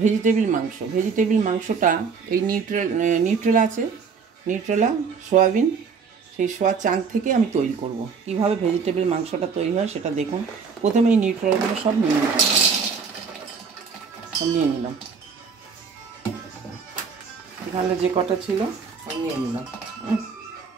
Vegetable মাংসটা এই নিউট্রেলা আছে, নিউট্রেলা সয়াবিন, সেই সোয়া চাং থেকে আমি তৈরি করব। কিভাবে ভেজিটেবিল মাংসটা তৈরি হয় সেটা দেখুন। প্রথমে এই নিউট্রেলাগুলো সব নিয়ে নিলাম, এখানে যে কটা ছিল সব নিয়ে নিলাম।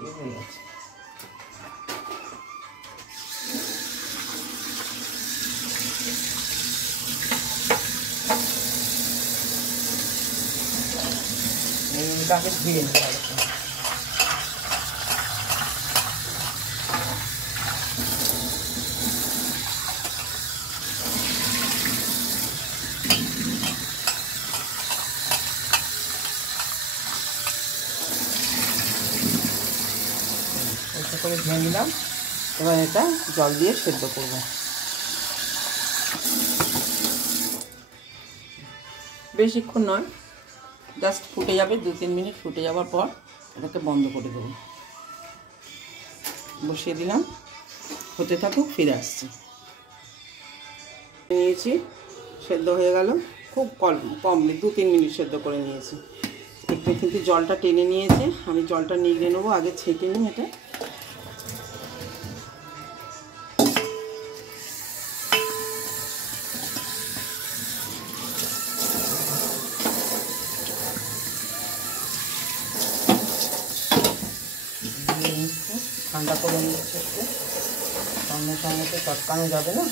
হয়ে গেছে। আগে ধুয়ে নিতে হবে। করে ধুয়ে নিলাম। এবার এটা জল দিয়ে সেদ্ধ করব। বেশিক্ষণ নয়, জাস্ট ফুটে যাবে, 2-3 মিনিট ফুটে যাওয়ার পর এটাকে বন্ধ করে দেবো। বসিয়ে দিলাম, হতে থাকুক, ফিরে আসছি। নিয়েছি, সেদ্ধ হয়ে গেল, খুব কম 2-3 মিনিট সেদ্ধ করে নিয়েছি। একটু কিন্তু জলটা টেনে নিয়েছে, আমি জলটা নিগড়ে নেবো, আগে ছেঁকে নিই এটা। ঠান্ডা করে নিচ্ছে একটু, সঙ্গে সঙ্গে তো চটকানো যাবে না।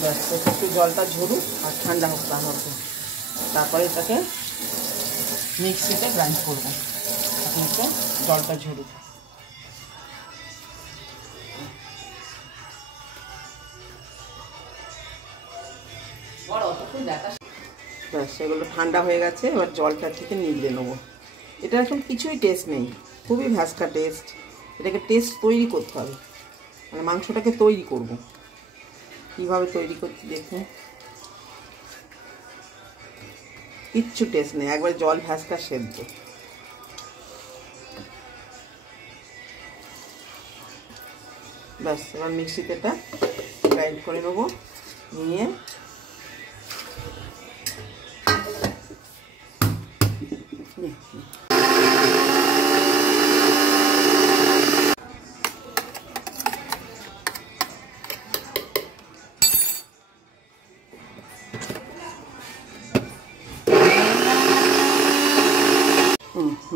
ব্যাস, একটু জলটা ঝরুক আর ঠান্ডা হোক, তারপরে এটাকে মিক্সিতে গ্রাইন্ড করবো। এখন জলটা ঝরুক। ব্যাস, সেগুলো ঠান্ডা হয়ে গেছে, এবার জলটা থেকে নিগড়ে নেবো। এটা এখন কিছুই টেস্ট নেই, খুবই ভ্যাসকা টেস্ট। এটাকে টেস্ট তৈরি করতে হবে, মানে মাংসটাকে তৈরি করব। কীভাবে তৈরি করছি দেখুন, কিচ্ছু টেস্ট নেই, একবার জল ভ্যাসকা সেদ্ধ। ব্যাস, এবার মিক্সিতে এটা গ্রাইন্ড করে নেবো, নিয়ে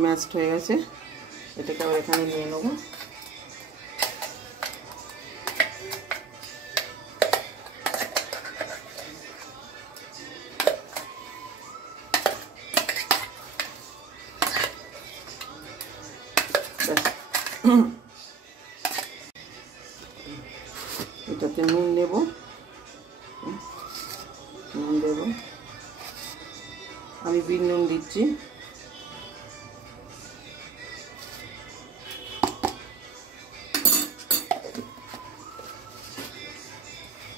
ম্যাশড হয়ে গেছে, এটাকে আবার এখানে নিয়ে নেবো। এটাতে নুন নেব, নুন দেব, আমি বিট নুন দিচ্ছি।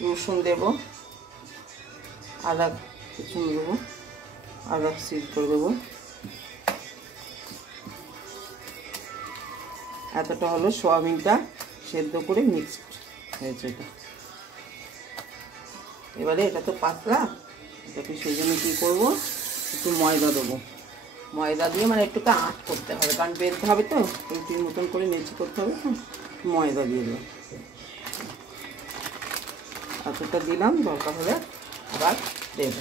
রসুন দেব, আদা কিছু দেবো, আদা সিল করে দেবো। এতটা হলো সোয়াবিনটা সেদ্ধ করে মিক্সড হয়েছে এটা। এবারে এটা তো পাতলা, এটাকে সেই জন্য কী করবো, একটু ময়দা দেবো। ময়দা দিয়ে মানে একটু আঁট করতে হবে, কারণ বেলতে হবে তো, রুটির মতন করে নেচি করতে হবে তো, ময়দা দিয়ে দেবো। এতটা দিলাম, দরকার হলে আবার দেবো।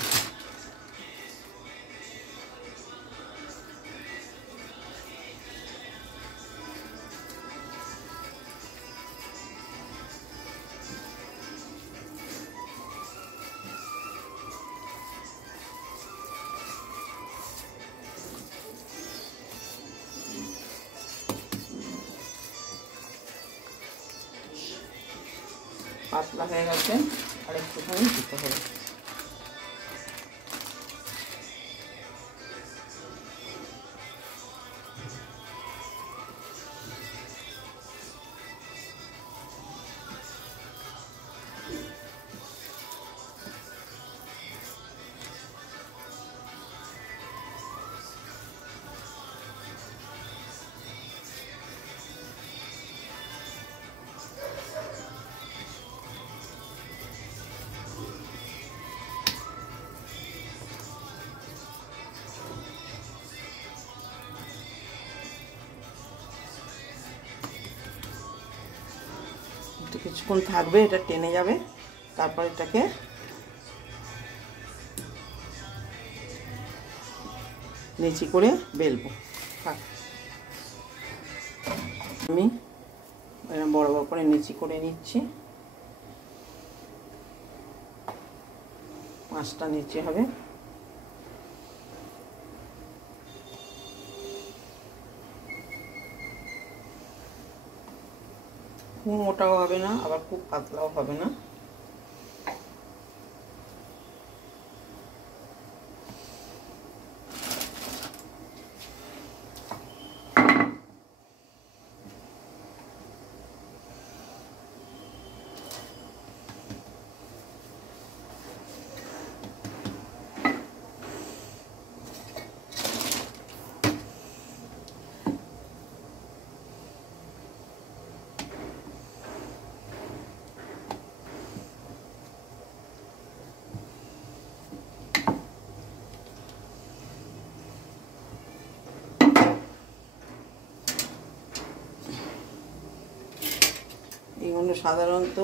পাতলা হয়ে গেছে, আর একটুখানি দিতে হবে। কিছুক্ষণ থাকবে, এটা টেনে যাবে, তারপর এটাকে নিচি করে বেলবো। আমি এরকম বড় বড় করে নিচি করে নিচ্ছি। 5টা নিচে হবে। খুব মোটাও হবে না, আবার খুব পাতলাও হবে না। এগুলো সাধারণত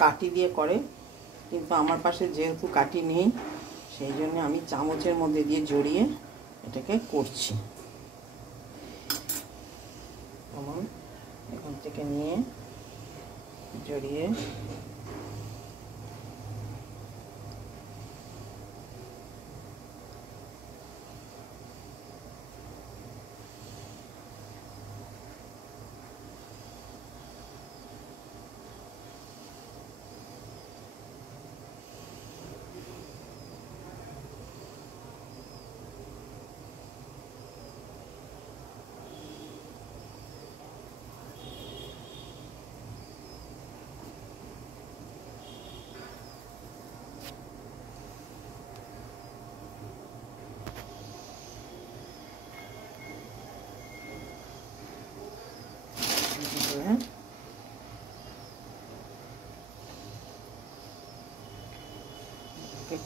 কাঠি দিয়ে করে, কিন্তু আমার পাশে যেহেতু কাঠি নেই, সেই জন্য আমি চামচের মধ্যে দিয়ে জড়িয়ে এটাকে করছি। যেমন এখান থেকে নিয়ে জড়িয়ে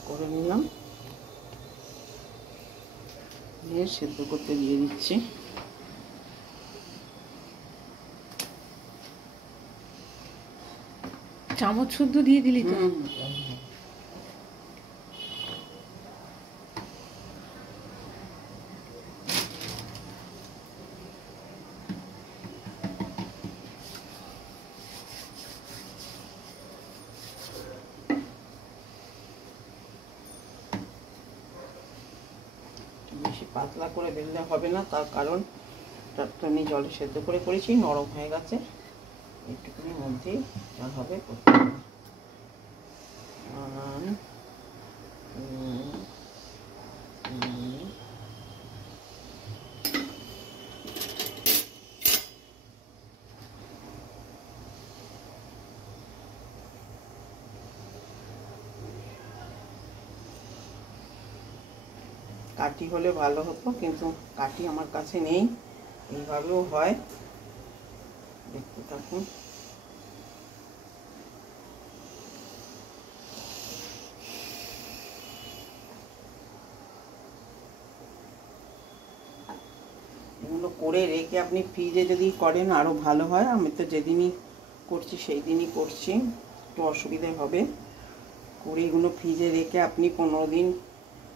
করে নিলাম, দিয়ে সেদ্ধ করতে দিয়ে দিচ্ছি। চামচ শুদ্ধ দিয়ে দিলি তো। বেশি পাতলা করে বেললে হবে না, তার কারণ আমি জলে সেদ্ধ করে করেছি, নরম হয়ে গেছে। একটুখানির মধ্যেই যা হবে করতে হবে। কাঠি হলে ভালো হতো, কিন্তু কাঠি আমার কাছে নেই। এইভাবেও হয়, দেখতে থাকুন। এগুলো করে রেখে আপনি ফ্রিজে যদি করেন আরও ভালো হয়। আমি তো যেদিনই করছি সেই দিনই করছি, একটু অসুবিধে হবে। করে এগুলো ফ্রিজে রেখে আপনি 15 দিন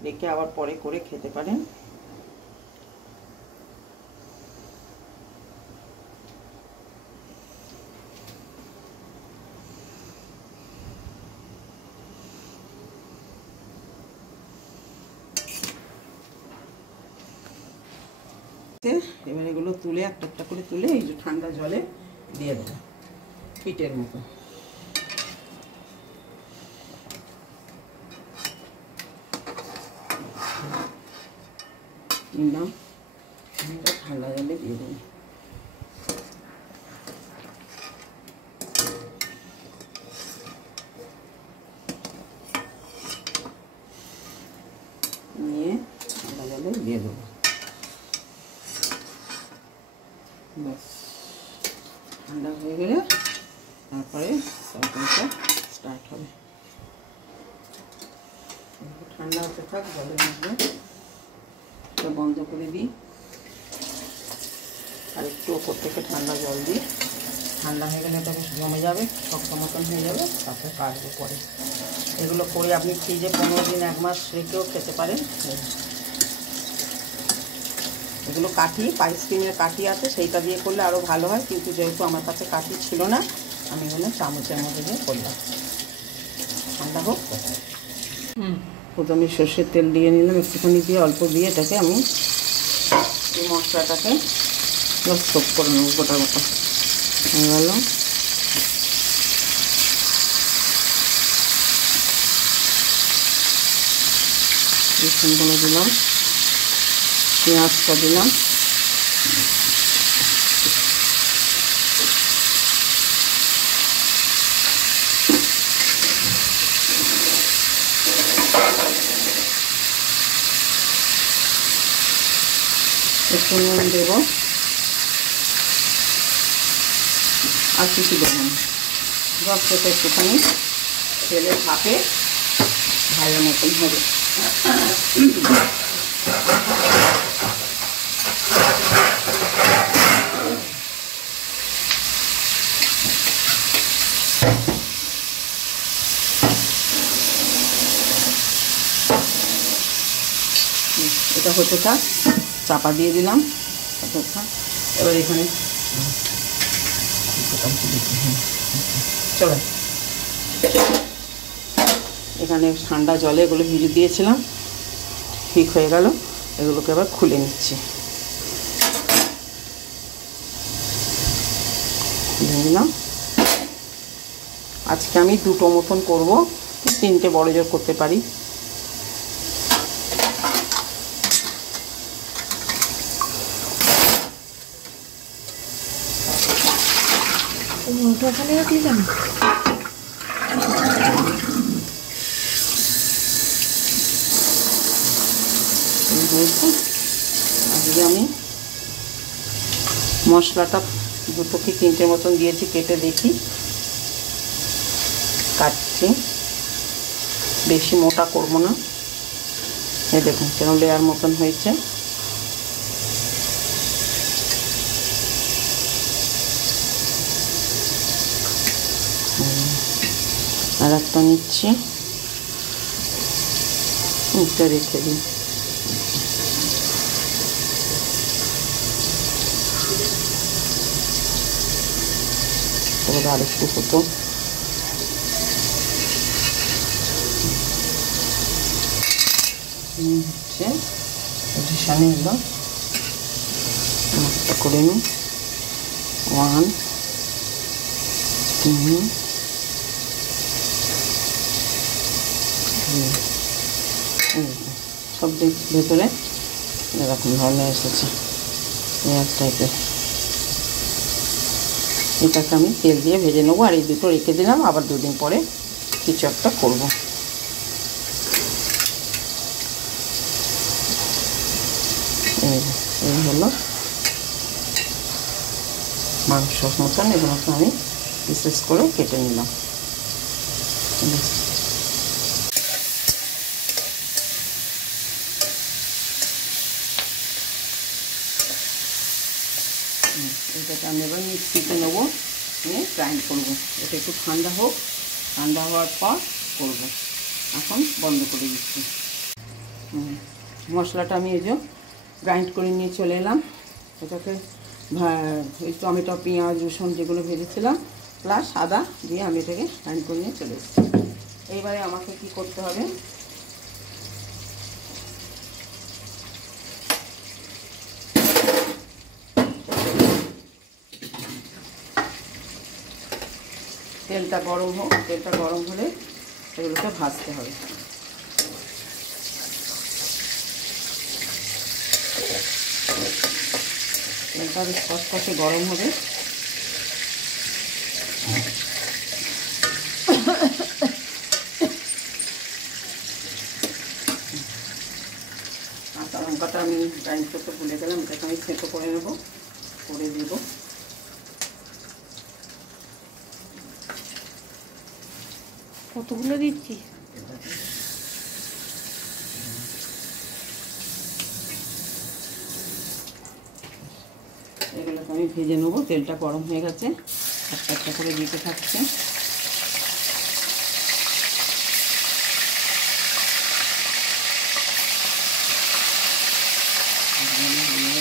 রেখে আবার পরে করে খেতে পারেন। এবার এগুলো তুলে একটা একটা করে তুলে এই যে ঠান্ডা জলে দিয়ে দেবো, পিঠের মতো। নিলাম, ঠান্ডা জলে দিয়ে দেবো। নিয়ে ঠান্ডা জলে দিয়ে দেবো। ব্যাস, ঠান্ডা হয়ে গেলে তারপরে তরকারিটা স্টার্ট হবে। ঠান্ডা হতে থাক, জলের মধ্যে বন্ধ করে দিই, আর একটু ওপর থেকে ঠান্ডা জল দিই। ঠান্ডা হয়ে গেলে এটা বেশ জমে যাবে, শক্ত মতন হয়ে যাবে, তারপরে কাটবো পরে। এগুলো করে আপনি ফ্রিজে 15 দিন 1 মাস রেখেও খেতে পারেন। এগুলো কাঠি, আইসক্রিমের কাঠি আছে, সেইটা দিয়ে করলে আরও ভালো হয়, কিন্তু যেহেতু আমার কাছে কাঠি ছিল না, আমি এগুলো চামচের মধ্যে দিয়ে করলাম। ঠান্ডা হোক। প্রথমে সর্ষের তেল দিয়ে নিলাম একটুখানি, দিয়ে অল্প দিয়ে এটাকে আমি এই মশলাটাকে সোপ করে নেব, গোটা গোটা হয়ে গেল। রসুনগুলো দিলাম, পেঁয়াজটা দিলাম, একটু নুন দেবো, আর কিছু দেবো না, জাস্ট এটা একটুখানি তেলে ভাপে ভালো মতন হবে। এটা হতে থাক, চাপা দিয়ে দিলাম। এবার এখানে চলো, এখানে ঠান্ডা জলে এগুলো ভিজে দিয়েছিলাম, ঠিক হয়ে গেল। এগুলোকে এবার খুলে নিচ্ছি, খুলে নিলাম। আজকে আমি 2টো মতন করবো, 3টে বড় জোর করতে পারি। আজকে আমি মশলাটা 2 কি 3টে মতন দিয়েছি, কেটে দেখি, কাটছি, বেশি মোটা করব না। এই দেখুন কেন লেয়ার মতন হয়েছে। আর একটা নিচ্ছি, এটা রেখে দিই। তবে আরেকটু হতো, হচ্ছে সামনে এলো একটা করে নিই। 1 2 সব দিক ভেতরে এরকম ধরনের এসেছে, এয়ার টাইপের। এটাকে আমি তেল দিয়ে ভেজে নেবো, আর এই 2টো রেখে দিলাম, আবার 2 দিন পরে কিছু একটা করবো। এই হলো মাংসর মতন, এগুলোকে আমি পিসেস করে কেটে নিলাম। এটাকে আমি এবার মিক্সিতে নেবো, নিয়ে গ্রাইন্ড করবো। এটা একটু ঠান্ডা হোক, ঠান্ডা হওয়ার পর করবো। এখন বন্ধ করে দিচ্ছি। মশলাটা আমি এই যে গ্রাইন্ড করে নিয়ে চলে এলাম। এটাকে এই টমেটো, পেঁয়াজ, রসুন যেগুলো ভেজেছিলাম প্লাস আদা দিয়ে আমি এটাকে গ্রাইন্ড করে নিয়ে চলে এসেছি। এইবারে আমাকে কি করতে হবে, তেলটা গরম হোক, তেলটা গরম হলে এগুলোকে ভাজতে হবে। তেলটা বেশ কষকষে গরম হবে। কাঁচা লঙ্কাটা আমি গ্রাইন্ড করতে ভুলে গেলাম, এটাকে আমি থেঁতো করে নেব, করে দেবো। কতগুলো দিচ্ছি? এগুলোকে আমি ভেজে নেবো, তেলটা গরম হয়ে গেছে। একটা একটা করে দিতে থাকছে।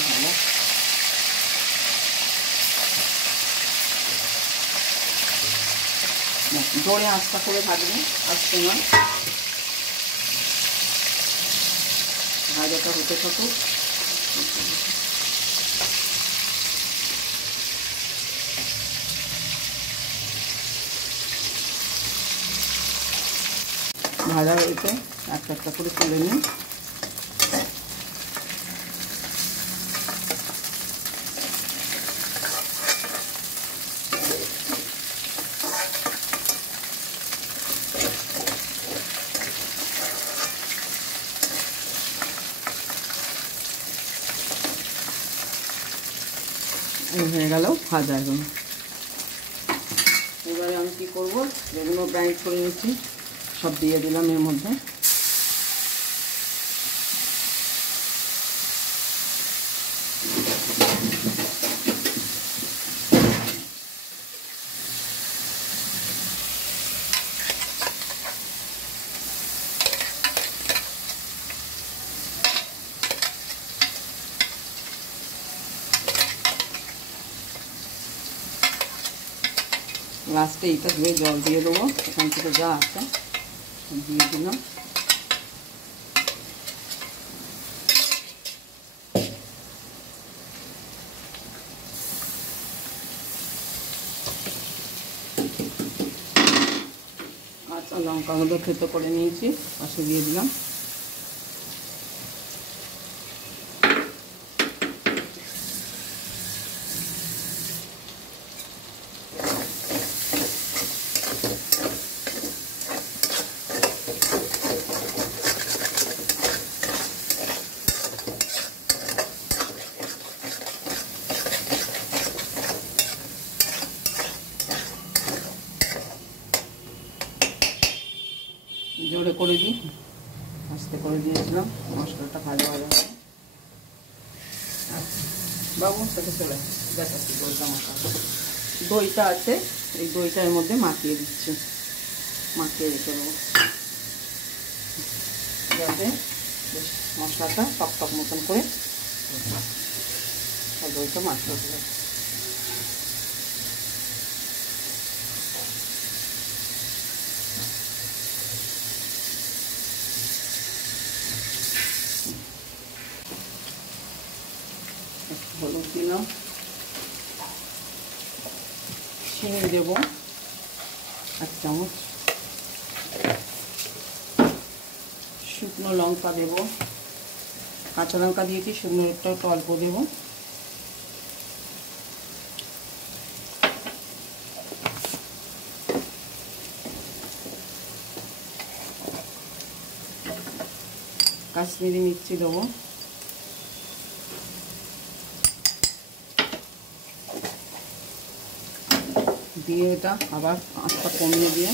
ভালো জোরে আস্তে করে থাকবে, আস্তে নয়। ভাজাটা হতে থাকুক। ভাজা হয়েছে, একটা একটা করে তুলে নিই। হয়ে গেল ভাজা। এবারে আমি কি করব, যেগুলো গ্রাইন্ড করে নিচ্ছি সব দিয়ে দিলাম এর মধ্যে। লাস্টে এইটা ধুয়ে জল দিয়ে দেবো, এখান থেকে যা আছে দিয়ে দিলাম। কাঁচা লঙ্কাগুলো থেতো করে নিয়েছি, পাশে দিয়ে দিলাম। জোরে করে দিই, আস্তে করে দিয়েছিলাম, মশলাটা ভাজা ভাজা। বাবু সাথে চলে দেখাচ্ছি দইটা মাখা। দইটা আছে, এই দইটা এর মধ্যে মাখিয়ে দিচ্ছি, মাখিয়ে রেখে দেবো যাতে বেশ মশলাটা টক টক মতন করে দইটা মাখিয়ে দেবো। হলুদ দিলাম, চিনি দেবো 1 চামচ, শুকনো লঙ্কা দেবো, কাঁচা লঙ্কা দিয়েছি, শুকনো একটু অল্প দেবো। কাশ্মীরি মির্চি দেবো, দিয়ে এটা আবার আঁচটা কমিয়ে দিয়ে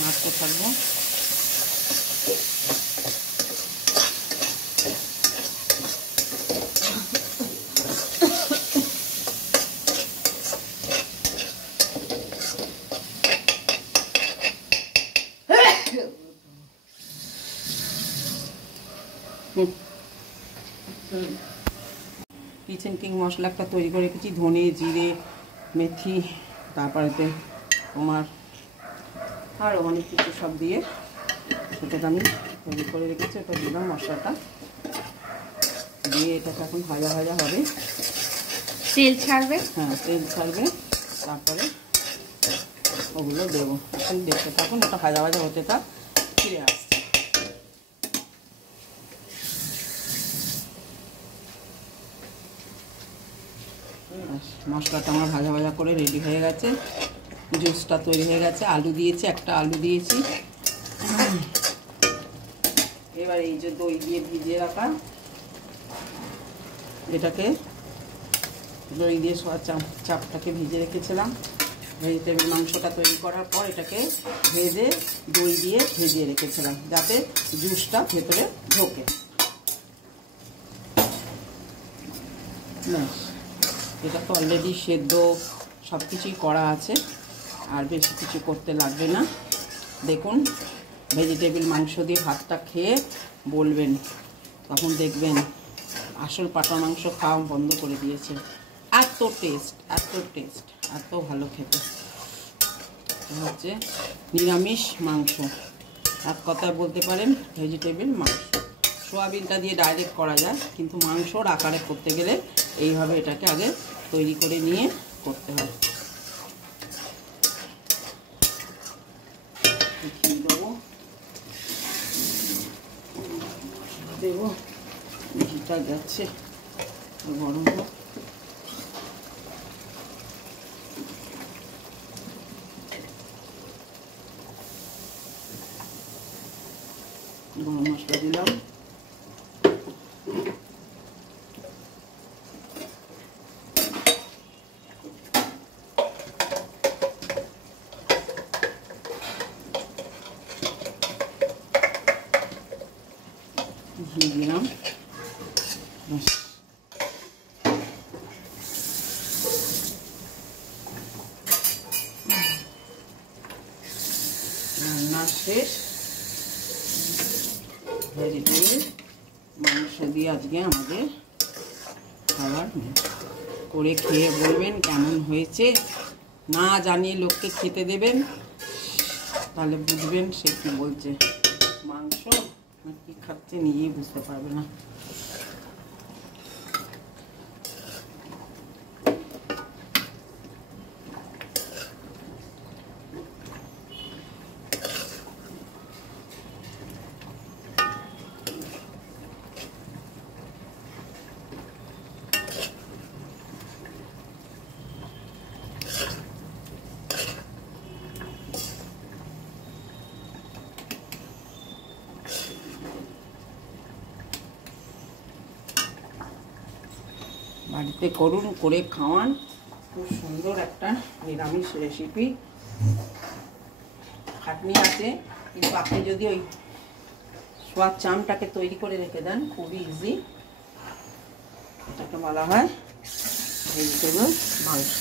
নাড়তে থাকবো। কিচেন কিং মশলা একটা তৈরি করে রেখেছি, ধনে জিরে মেথি, তারপরেতে তোমার আরও অনেক কিছু সব দিয়ে সেটাকে আমি তৈরি করে রেখেছি। ওটা দিলাম মশলাটা দিয়ে, এটাকে এখন ভাজা ভাজা হবে, তেল ছাড়বে। হ্যাঁ তেল ছাড়বে, তারপরে ওগুলো দেবো। এখন দেখতে থাকুন, এটা ভাজা ভাজা হতে থাক, ফিরে আসছে। মশলাটা আমার ভাজা ভাজা করে রেডি হয়ে গেছে, জুসটা তৈরি হয়ে গেছে। আলু দিয়েছি, একটা আলু দিয়েছি। এবার এই যে দই দিয়ে ভিজিয়ে রাখা, এটাকে দই দিয়ে চাপটাকে ভিজে রেখেছিলাম। ভেজিটেবিল মাংসটা তৈরি করার পর এটাকে ভেজে দই দিয়ে ভিজিয়ে রেখেছিলাম যাতে জুসটা ভেতরে ঢোকে। এটা তো অলরেডি সেদ্ধ সব কিছুই করা আছে, আর বেশি কিছু করতে লাগবে না। দেখুন, ভেজিটেবিল মাংস দিয়ে ভাতটা খেয়ে বলবেন, তখন দেখবেন আসল পাঁঠা মাংস খাওয়া বন্ধ করে দিয়েছে। এত টেস্ট, এত টেস্ট, এত ভালো খেতে। হচ্ছে নিরামিষ মাংস, এক কথায় বলতে পারেন ভেজিটেবিল মাংস। সোয়াবিনটা দিয়ে ডাইরেক্ট করা যায়, কিন্তু মাংসর আকারে করতে গেলে এইভাবে এটাকে আগে তৈরি করে নিয়ে করতে হয়। ঘি দেবো, ঘিটা যাচ্ছে, গরম হোক। গরম মশলা দিলাম, ঘি দিলাম, রান্না শেষ। ভেজিটেবিল মাংস দিয়ে আজকে আমাদের খাবার করে খেয়ে বলবেন কেমন হয়েছে। না জানিয়ে লোককে খেতে দেবেন, তাহলে বুঝবেন সে কি বলছে, মাংস না কি খাচ্ছে নিজেই বুঝতে পারবে না। বাড়িতে করুন, করে খাওয়ান। খুব সুন্দর একটা নিরামিষ রেসিপি। খাটনি আছে, কিন্তু আপনি যদি ওই সোয়ার চামটাকে তৈরি করে রেখে দেন, খুবই ইজি। এটাকে বলা হয় ভেজিটেবল মাংস।